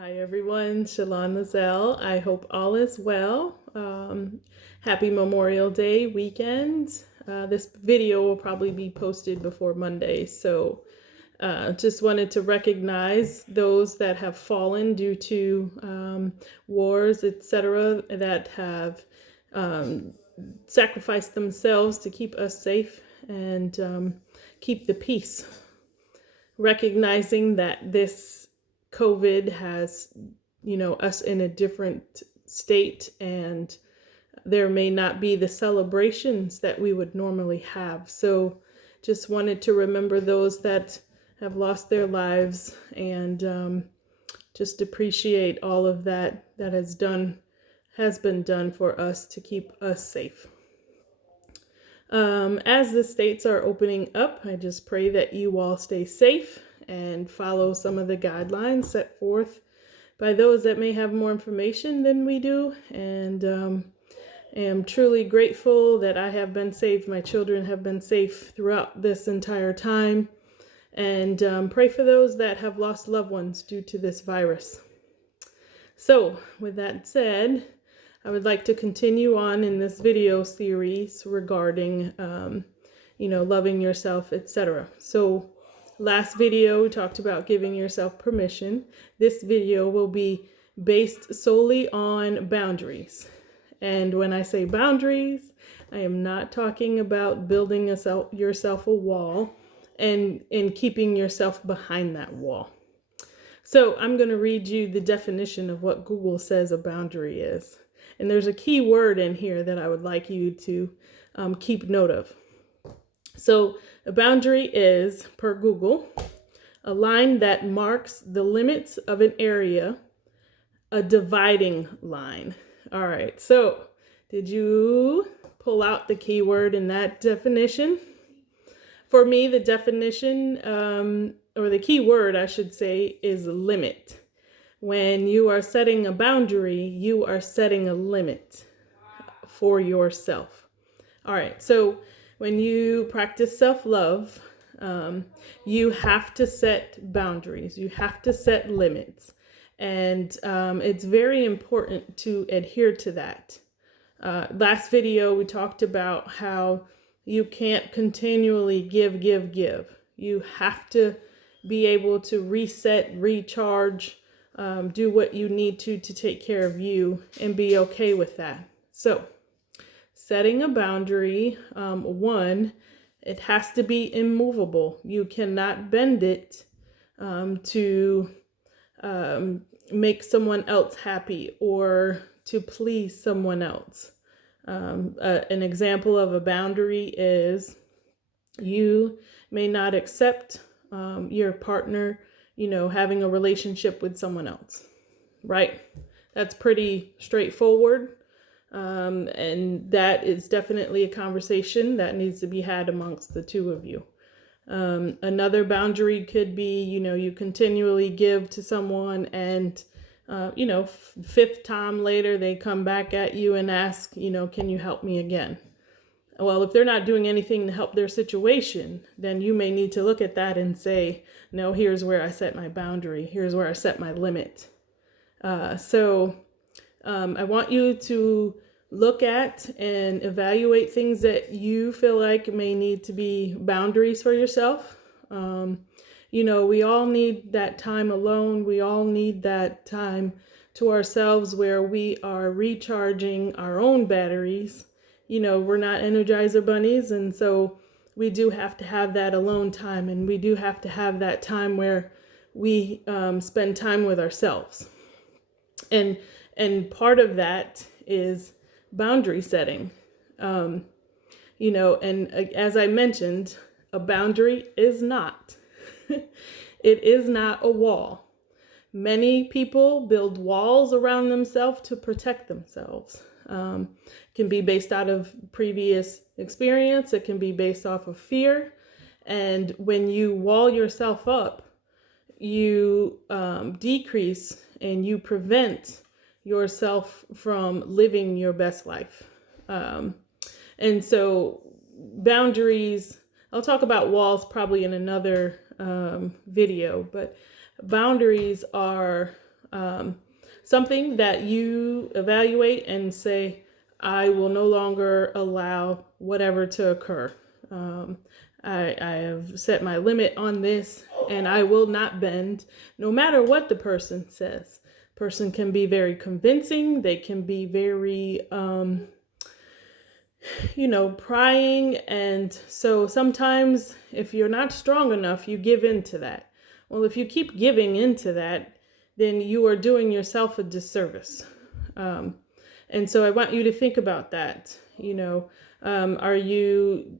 Hi everyone, Shalon Lazelle. I hope all is well. Happy Memorial Day weekend. This video will probably be posted before Monday, so just wanted to recognize those that have fallen due to wars, etc., that have sacrificed themselves to keep us safe and keep the peace. Recognizing that this COVID has, us in a different state, and there may not be the celebrations that we would normally have. So just wanted to remember those that have lost their lives and just appreciate all of that has been done for us to keep us safe. As the states are opening up, I just pray that you all stay safe and follow some of the guidelines set forth by those that may have more information than we do. And am truly grateful that I have been safe. My children have been safe throughout this entire time. And pray for those that have lost loved ones due to this virus. So, with that said, I would like to continue on in this video series regarding, loving yourself, etc. So last video, we talked about giving yourself permission. This video will be based solely on boundaries. And when I say boundaries, I am not talking about building yourself a wall and keeping yourself behind that wall. So I'm going to read you the definition of what Google says a boundary is. And there's a key word in here that I would like you to keep note of. So a boundary is, per Google, a line that marks the limits of an area, a dividing line. All right, so did you pull out the key word in that definition? For me, the definition, or the key word, I should say, is limit. When you are setting a boundary, you are setting a limit for yourself. All right, so when you practice self-love, you have to set boundaries. You have to set limits. And it's very important to adhere to that. Last video, we talked about how you can't continually give. You have to be able to reset, recharge, do what you need to take care of you and be okay with that. So setting a boundary, one, it has to be immovable. You cannot bend it to make someone else happy or to please someone else. An example of a boundary is you may not accept your partner, having a relationship with someone else, right? That's pretty straightforward. And that is definitely a conversation that needs to be had amongst the two of you. Another boundary could be, you continually give to someone and, fifth time later, they come back at you and ask, can you help me again? Well, if they're not doing anything to help their situation, then you may need to look at that and say, no, here's where I set my boundary. Here's where I set my limit. So I want you to look at and evaluate things that you feel like may need to be boundaries for yourself. We all need that time alone. We all need that time to ourselves where we are recharging our own batteries. We're not Energizer bunnies, and so we do have to have that alone time, and we do have to have that time where we spend time with ourselves. And part of that is boundary setting. And as I mentioned, a boundary is not. It is not a wall. Many people build walls around themselves to protect themselves. Can be based out of previous experience. It can be based off of fear. And when you wall yourself up, you decrease and you prevent yourself from living your best life. And so boundaries, I'll talk about walls probably in another video, but boundaries are something that you evaluate and say, I will no longer allow whatever to occur. I have set my limit on this, and I will not bend no matter what the person says. Person can be very convincing. They can be very, prying. And so sometimes if you're not strong enough, you give in to that. Well, if you keep giving into that, then you are doing yourself a disservice. And so I want you to think about that. Are you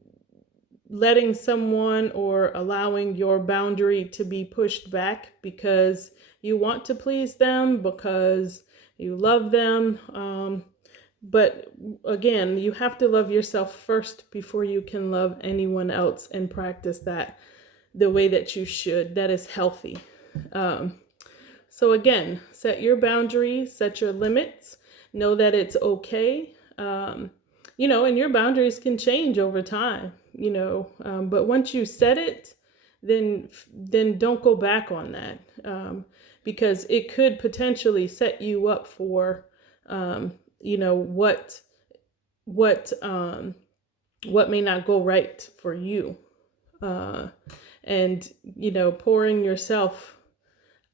letting someone or allowing your boundary to be pushed back because you want to please them, because you love them? But again, you have to love yourself first before you can love anyone else and practice that the way that you should. That is healthy. So again, set your boundaries, set your limits, know that it's okay. And your boundaries can change over time, but once you set it, then don't go back on that, because it could potentially set you up for, what may not go right for you. And pouring yourself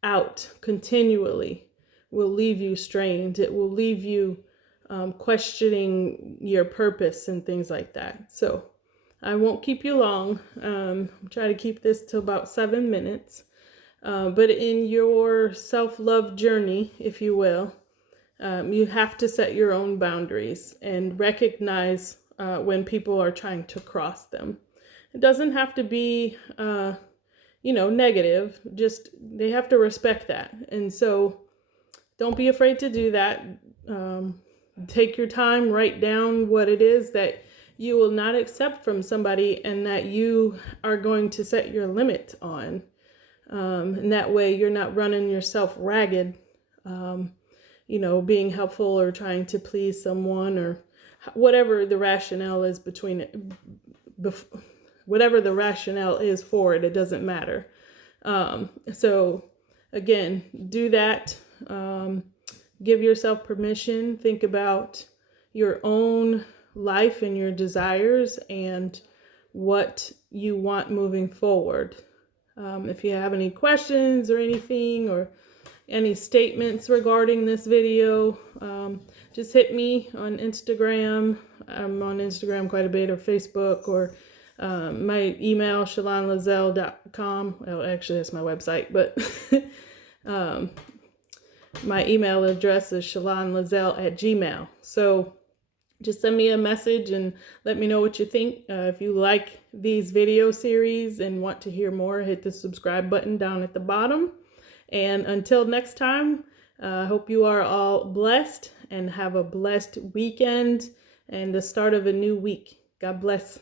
out continually will leave you strained. It will leave you questioning your purpose and things like that. So I won't keep you long. Try to keep this to about 7 minutes. But in your self-love journey, if you will, you have to set your own boundaries and recognize when people are trying to cross them. It doesn't have to be, negative. Just they have to respect that. And so don't be afraid to do that. Take your time, write down what it is that you will not accept from somebody and that you are going to set your limit on. And that way you're not running yourself ragged, being helpful or trying to please someone or whatever the rationale is whatever the rationale is for it, it doesn't matter. So again, do that. Give yourself permission. Think about your own life and your desires and what you want moving forward. If you have any questions or anything or any statements regarding this video, just hit me on Instagram. I'm on Instagram quite a bit, or Facebook, or my email, shalonlazelle.com. Well, actually, that's my website, but my email address is shalonlazelle@gmail.com. So just send me a message and let me know what you think. If you like these video series and want to hear more, hit the subscribe button down at the bottom. And until next time, I hope you are all blessed and have a blessed weekend and the start of a new week. God bless.